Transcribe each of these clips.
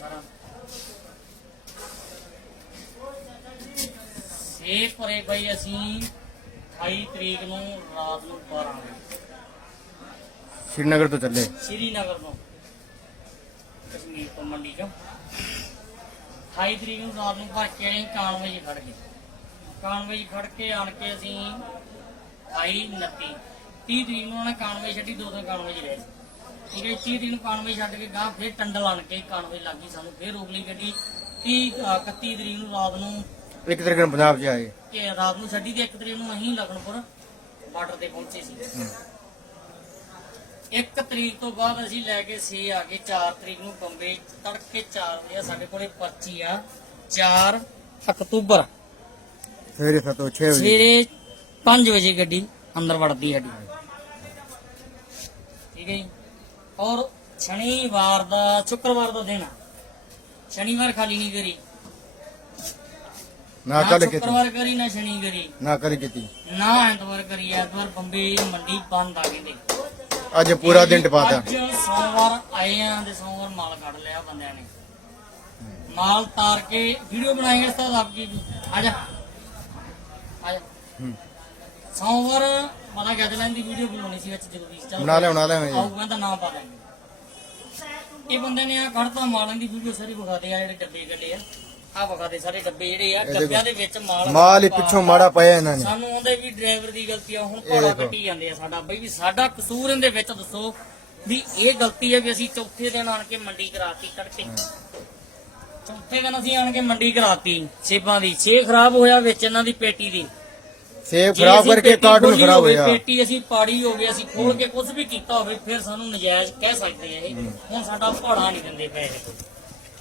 ਸਾਰਾ। ਇਹ ਭਰੇ ਬਈ ਅਸੀਂ 28 ਤਰੀਕ ਨੂੰ ਰਾਤ ਨੂੰ 12 ਵਜੇ। ਸ਼੍ਰੀਨਗਰ ਤੋਂ ਚੱਲੇ। ਸ਼੍ਰੀਨਗਰ ਤੋਂ। ਕਸ਼ਮੀਰ ਤੋਂ ਮੰਡੀ ਚੋਂ। 28 ਤਰੀਕ ਨੂੰ ਰਾਤ ਨੂੰ ਭਰ ਕੇ ਅਸੀਂ ਕਾਨਵੇ ਜੀ ਖੜ ਗਏ। ਕਾਨਵੇ ਜੀ ਖੜ ਕੇ ਆਣ ਕੇ ਅਸੀਂ 28 29 30 ਤਰੀਕ ਨੂੰ ਉਹਨਾਂ ਕਾਨਵੇ ਛੱਡੀ ਦੋ ਦਿਨ ਕਾਨਵੇ ਜੀ ਰਹੇ ਹੈ 30 ਤਰੀਕ ਨੂੰ ਕਾਨਵੇ ਛੱਡ ਕੇ ਗਾਂ ਫਿਰ ਟੰਡਲ ਆਣ ਕੇ ਕਾਨਵੇ ਲੱਗੀ ਸਾਨੂੰ ਫਿਰ ਰੋਕ ਲਈ ਗੱਡੀ। 30 ਅ, 31 ਤਰੀਕ ਨੂੰ ਰਾਤ ਨੂੰ ਇੱਕ ਤਰੀਕੇ ਨੂੰ ਪੰਜਾਬ 'ਚ ਆਏ। ਕਿ ਰਾਤ ਨੂੰ ਛੱਡੀ ਤੇ 1 ਤਰੀਕ ਨੂੰ ਅਸੀਂ ਲਖਨਪੁਰ ਬਾਰਡਰ ਤੇ ਪਹੁੰਚੇ ਸੀ। ਇੱਕ ਤਰੀਕ ਤੋਂ ਬਾਅਦ ਅਸੀਂ ਲੈ ਕੇ ਸੀ ਆ ਗਏ 4 ਤਰੀਕ ਨੂੰ ਬੰਬੇ ਤੜਕੇ 4 ਵਜੇ ਸਾਡੇ ਕੋਲੇ ਪਰਚੀ ਆ 4 ਅਕਤੂਬਰ। ਸਵੇਰੇ 7 ਤੋਂ 6 ਵਜੇ। ਸਵੇਰੇ 5 ਵਜੇ ਗੱਡੀ ਅੰਦਰ ਵੜਦੀ ਸਾਡੀ ਠੀਕ ਹੈ ਜੀ? ਔਰ ਸ਼ਨੀਵਾਰ ਦਾ ਸ਼ੁੱਕਰਵਾਰ ਦਾ ਦਿਨ ਆ। ਸ਼ਨੀਵਾਰ ਖਾਲੀ ਨਹੀਂ ਕਰੀ। ਨਾ ਨਾ ਕੱਲ ਕੀਤੀ। ਸ਼ੁੱਕਰਵਾਰ ਕਰੀ ਨਾ ਸ਼ਨੀ ਕਰੀ। ਨਾ ਕਰੀ ਕੀਤੀ। ਨਾ ਐਤਵਾਰ ਕਰੀ ਐਤਵਾਰ ਬੰਬੇ ਮੰਡੀ ਬੰਦ ਆ ਕਹਿੰਦੇ। ਅੱਜ ਪੂਰਾ ਦਿਨ ਟਪਾਤਾ। ਅੱਜ ਸੋਮਵਾਰ ਆਏ ਆ ਤੇ ਸੋਮਵਾਰ ਮਾਲ ਕੱਢ ਲਿਆ ਬੰਦਿਆਂ ਨੇ। ਮਾਲ ਤਾਰ ਕੇ ਵੀਡੀਓ ਬਣਾਏਗੇ ਉਸਤਾਦ ਆਪ ਕੀ ਆ ਜਾ। ਆ ਜਾ। ਹੂੰ। ਸੋਮਵਾਰ ਪਤਾ ਦੀ ਵੀਡੀਓ ਬਣਾਉਣੀ ਸੀ ਵਿੱਚ ਚੱਲ ਬਣਾ ਲਿਆ ਬਣਾ ਲਿਆ ਮੈਂ ਜੀ। ਆਊਗਾ ਤਾਂ ਨਾਮ ਪਾ ਦਾਂਗੇ ਇਹ ਬੰਦੇ ਨੇ ਆ ਕੱਢਤਾ ਮਾਲਾਂ ਦੀ ਵੀਡੀਓ ਸਾਰੀ ਵਿਖਾਦੇ ਆ ਜਿਹੜੇ ਡੱਬੇ ਗੱਲੇ ਆ। ਆ ਵਿਖਾਦੇ ਸਾਰੇ ਡੱਬੇ ਜਿਹੜੇ ਆ ਇਹਦੇ ਡੱਬਿਆਂ ਦੇ ਵਿੱਚ ਮਾਲ ਮਾਲ ਹੀ ਪਿੱਛੋਂ ਮਾੜਾ ਪਾਇਆ ਇਹਨਾਂ ਨੇ। ਸਾਨੂੰ ਉਹਦੇ ਵੀ ਡਰਾਈਵਰ ਦੀ ਗਲਤੀ ਆ ਹੁਣ ਭਾੜਾ ਦੇਖੋ। ਕੱਟੀ ਜਾਂਦੇ ਆ ਸਾਡਾ। ਬਈ ਵੀ ਸਾਡਾ ਕਸੂਰ ਇਹਦੇ ਵਿੱਚ ਦੱਸੋ ਵੀ ਇਹ ਗਲਤੀ ਹੈ ਵੀ ਅਸੀਂ ਚੌਥੇ ਦਿਨ ਆਣ ਕੇ ਮੰਡੀ ਕਰਾਤੀ ਤੜਕੇ ਚੌਥੇ ਦਿਨ ਅਸੀਂ ਆਣ ਕੇ ਮੰਡੀ ਕਰਾਤੀ ਸੇਬਾਂ ਦੀ। ਛੇ ਖਰਾਬ ਹੋਇਆ ਵਿੱਚ ਇਹਨਾਂ ਦੀ ਪੇਟੀ ਦੀ। ਸੇਬ ਜੇ ਖਰਾਬ ਅਸੀਂ ਕਰਕੇ ਪੇਟੀ ਕਾਰਟੂਨ ਖੋਲੀ ਖਰਾਬ ਹੋਵੇ, ਹੋਇਆ। ਪੇਟੀ ਅਸੀਂ ਪਾੜੀ ਹੋਵੇ ਅਸੀਂ ਖੋਲ ਕੇ ਕੁਝ ਵੀ ਕੀਤਾ ਹੋਵੇ ਫਿਰ ਸਾਨੂੰ ਨਜਾਇਜ਼ ਕਹਿ ਸਕਦੇ ਆ ਇਹ। ਹੁਣ ਸਾਡਾ ਭਾੜਾ ਨਹੀਂ ਦਿੰਦੇ ਪਏ। ਇਹ।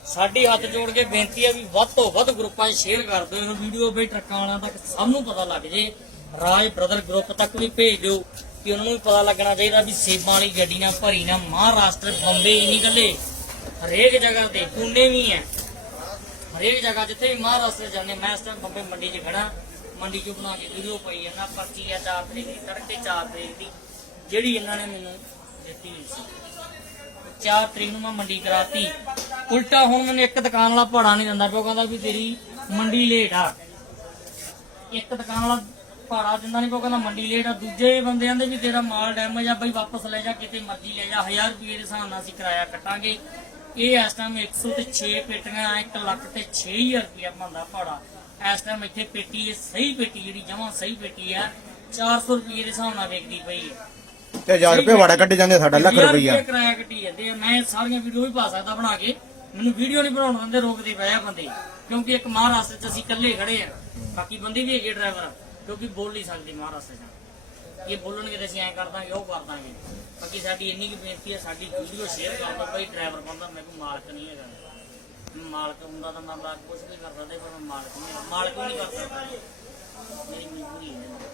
ਸਾਡੀ ਹੱਥ ਜੋੜ ਕੇ ਬੇਨਤੀ ਹੈ ਵੀ ਵੱਧ ਤੋਂ ਵੱਧ ਗਰੁੱਪਾਂ 'ਚ ਸ਼ੇਅਰ ਕਰ ਦਿਓ ਇਹ ਵੀਡੀਓ ਵੀ ਟਰੱਕਾਂ ਵਾਲਿਆਂ ਤੱਕ ਸਭ ਨੂੰ ਪਤਾ ਲੱਗ ਜੇ। ਰਾਜ ਬ੍ਰਦਰ ਗਰੁੱਪ ਤੱਕ ਵੀ ਭੇਜ ਦਿਓ ਕਿ ਉਹਨਾਂ ਨੂੰ ਵੀ ਪਤਾ ਲੱਗਣਾ ਚਾਹੀਦਾ ਵੀ ਸੇਬਾਂ ਵਾਲੀ ਗੱਡੀ ਨਾਲ ਭਰੀ ਨਾ ਮਹਾਰਾਸ਼ਟਰ ਬੰਬੇ ਹੀ ਨਹੀਂ ਗੱਲੇ ਹਰੇਕ ਜਗ੍ਹਾ ਤੇ ਪੁਣੇ ਵੀ ਹੈ। ਹਰੇਕ ਜਗ੍ਹਾ ਜਿੱਥੇ ਵੀ ਮਹਾਰਾਸ਼ਟਰ ਜਾਂਦੇ ਮੈਂ ਇਸ ਟਾਈਮ ਬੰਬੇ ਮੰਡੀ 'ਚ ਖੜਾ ਮੰਡੀ 'ਚੋਂ ਬਣਾ ਕੇ ਵੀਡੀਓ ਪਈ ਹੈ ਪਰਚੀ ਆ 4 ਤਰੀਕ ਦੀ, ਤੜਕੇ 4 ਤਰੀਕ ਦੀ, ਜਿਹੜੀ ਇਹਨਾਂ ਨੇ ਮੈਨੂੰ ਦਿੱਤੀ ਹੋਈ ਸੀ। 4 ਤਰੀਕ ਨੂੰ ਮੈਂ ਮੰਡੀ ਕਰਾਤੀ। ਉਲਟਾ ਹੁਣ ਮੈਨੂੰ ਇੱਕ ਦੁਕਾਨ ਵਾਲਾ ਭਾੜਾ ਨਹੀਂ ਦਿੰਦਾ ਪਿਆ ਕਹਿੰਦਾ ਵੀ ਤੇਰੀ ਮੰਡੀ ਲੇਟ ਆ। ਇੱਕ ਦੁਕਾਨ ਵਾਲਾ ਭਾੜਾ ਦਿੰਦਾ ਨਹੀਂ ਪਿਆ ਕਹਿੰਦਾ ਮੰਡੀ ਲੇਟ ਆ। ਦੂਜੇ ਬੰਦੇ ਕਹਿੰਦੇ ਵੀ ਤੇਰਾ ਮਾਲ ਡੈਮੇਜ ਆ, ਬਈ ਵਾਪਸ ਲੈ ਜਾ, ਕਿਤੇ ਮਰਜ਼ੀ ਲੈ ਜਾ। 1000 ਰੁਪਏ ਦੇ ਹਿਸਾਬ ਨਾਲ ਅਸੀਂ ਕਿਰਾਇਆ ਕੱਟਾਂਗੇ। ਇਹ ਇਸ ਟਾਈਮ 106 ਪੇਟੀਆਂ 1 ਲੱਖ ਤੇ 6000 ਰੁਪਏ ਬੰਦਾ ਭਾੜਾ। ਇਸ ਟਾਈਮ ਇੱਥੇ ਪੇਟੀ ਸਹੀ ਪੇਟੀ ਜਿਹੜੀ ਜਮਾਂ ਸਹੀ ਪੇਟੀ ਆ। 400 ਰੁਪਏ ਦੇ ਹਿਸਾਬ ਨਾਲ ਵੇਚਦੀ ਪਈ ਹੈ ਤੇ 1000 ਰੁਪਏ ਵਾੜਾ ਕੱਢ ਜਾਂਦੇ ਸਾਡਾ ਲੱਖ ਰੁਪਈਆ। ਕਿਰਾਇਆ ਕੱਟੀ ਜਾਂਦੇ ਆ। ਮੈਂ ਸਾਰੀਆਂ ਵੀਡੀਓ ਵੀ ਪਾ ਸਕਦਾ ਬਣਾ ਕੇ। ਮੈਨੂੰ ਵੀਡੀਓ ਨਹੀਂ ਬਣਾਉਣ ਦਿੰਦੇ ਰੋਕਦੇ ਪਏ ਆ ਬੰਦੇ। ਕਿਉਂਕਿ ਇੱਕ ਮਹਾਰਾਸ਼ਟਰ 'ਚ ਅਸੀਂ ਇਕੱਲੇ ਖੜੇ ਆ। ਬਾਕੀ ਬੰਦੇ ਵੀ ਹੈਗੇ ਡਰਾਈਵਰ ਕਿਉਂਕਿ ਬੋਲ ਨਹੀਂ ਸਕਦੇ ਮਹਾਰਾਸ਼ਟਰ 'ਚ। ਇਹ ਬੋਲਣਗੇ ਤੇ ਅਸੀਂ ਐਂ ਕਰ ਦਾਂਗੇ, ਉਹ ਕਰ ਦਾਂਗੇ। ਬਾਕੀ ਸਾਡੀ ਇੰਨੀ ਕੀ ਬੇਨਤੀ ਹੈ, ਸਾਡੀ ਵੀਡੀਓ ਸ਼ੇਅਰ ਕਰ ਦਿਓ। ਭਾਈ ਡਰਾਈਵਰ ਬੰਦਾ, ਮੈਂ ਕੋਈ ਮਾਲਕ ਨਹੀਂ ਹੈਗਾ। ਮੈਂ ਮਾਲਕ ਹੁੰਦਾ ਤਾਂ ਮੈਂ ਬਾਤ ਕੁਝ ਵੀ ਕਰ ਸਕਦਾ ਪਰ ਮੈਂ ਮਾਲਕ ਨਹੀਂ, ਮਾਲਕ ਵੀ ਨਹੀਂ ਕਰ ਸਕਦਾ ਮੇਰੀ ਮਜਬੂਰੀ ਹੈ।